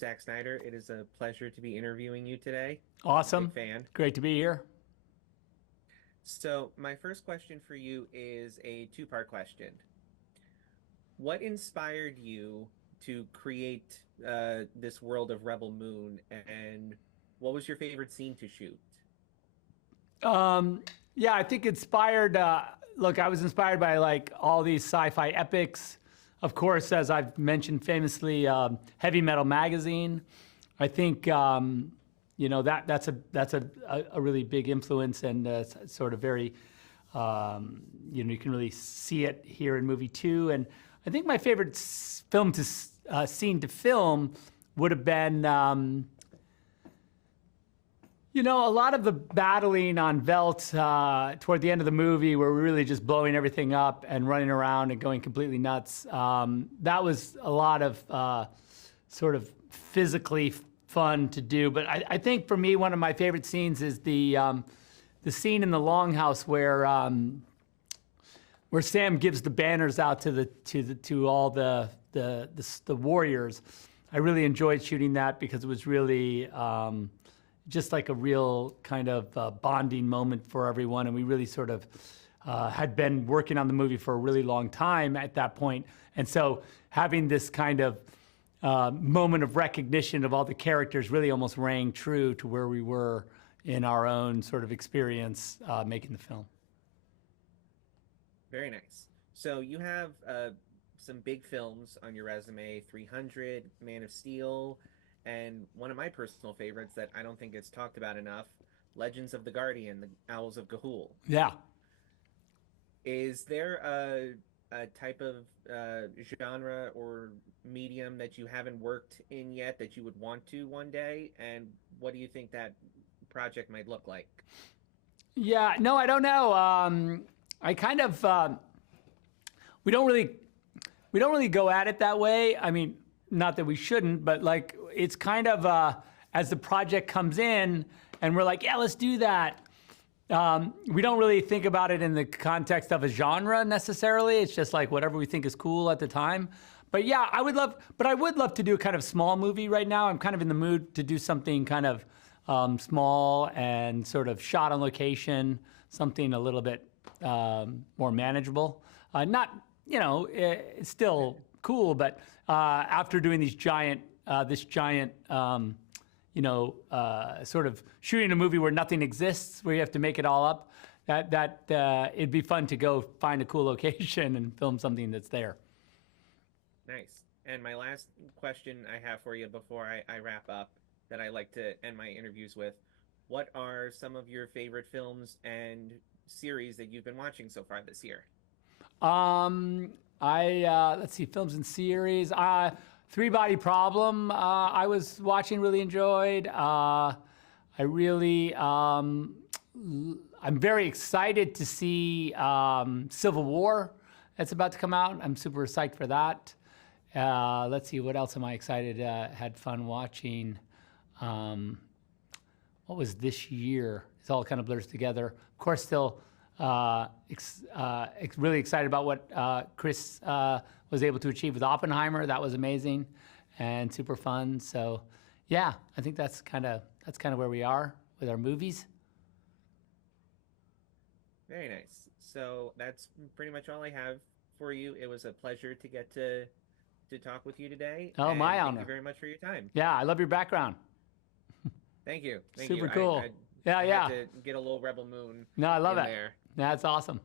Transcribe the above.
Zack Snyder. It is a pleasure to be interviewing you today. Awesome. Big fan. Great to be here. So, my first question for you is a two-part question. What inspired you to create this world of Rebel Moon, and what was your favorite scene to shoot? Yeah, I think inspired. Look, I was inspired by like all these sci-fi epics. Of course, as I've mentioned famously, Heavy Metal Magazine. I think that's a really big influence and sort of very you can really see it here in movie two. And I think my favorite scene to film would have been. A lot of the battling on Velt toward the end of the movie where we're really just blowing everything up and running around and going completely nuts. That was a lot of sort of physically fun to do. But I think for me, one of my favorite scenes is the scene in the Longhouse where Sam gives the banners out to all the warriors. I really enjoyed shooting that because it was really just like a real kind of bonding moment for everyone. And we really sort of had been working on the movie for a really long time at that point. And so having this kind of moment of recognition of all the characters really almost rang true to where we were in our own sort of experience making the film. Very nice. So you have some big films on your resume: 300, Man of Steel, and one of my personal favorites that I don't think gets talked about enough, Legends of the Guardian, the Owls of Ga'Hoole. Yeah. Is there a type of genre or medium that you haven't worked in yet that you would want to one day? And what do you think that project might look like? Yeah, no, I don't know. I kind of we don't really go at it that way. I mean, not that we shouldn't, but like it's kind of as the project comes in and we're like, yeah, let's do that. We don't really think about it in the context of a genre necessarily. It's just like whatever we think is cool at the time. But yeah, I would love to do a kind of small movie right now. I'm kind of in the mood to do something kind of small and sort of shot on location, something a little bit more manageable. It's still cool, but after doing this giant, sort of shooting a movie where nothing exists, where you have to make it all up, that it'd be fun to go find a cool location and film something that's there. Nice. And my last question I have for you before I wrap up, that I like to end my interviews with, what are some of your favorite films and series that you've been watching so far this year? Let's see, films and series. Three Body Problem, I was watching, really enjoyed. I'm very excited to see Civil War. That's about to come out. I'm super psyched for that. Let's see, what else am I excited? Had fun watching. What was this year? It all kind of blurs together. Of course, still really excited about what Chris was able to achieve with Oppenheimer. That was amazing and super fun. So, yeah, I think that's kind of where we are with our movies. Very nice. So that's pretty much all I have for you. It was a pleasure to get to talk with you today. Oh, my honor. Thank you very much for your time. Yeah, I love your background. Thank you. Super cool. I had to get a little Rebel Moon. No, I love it. There. That's awesome.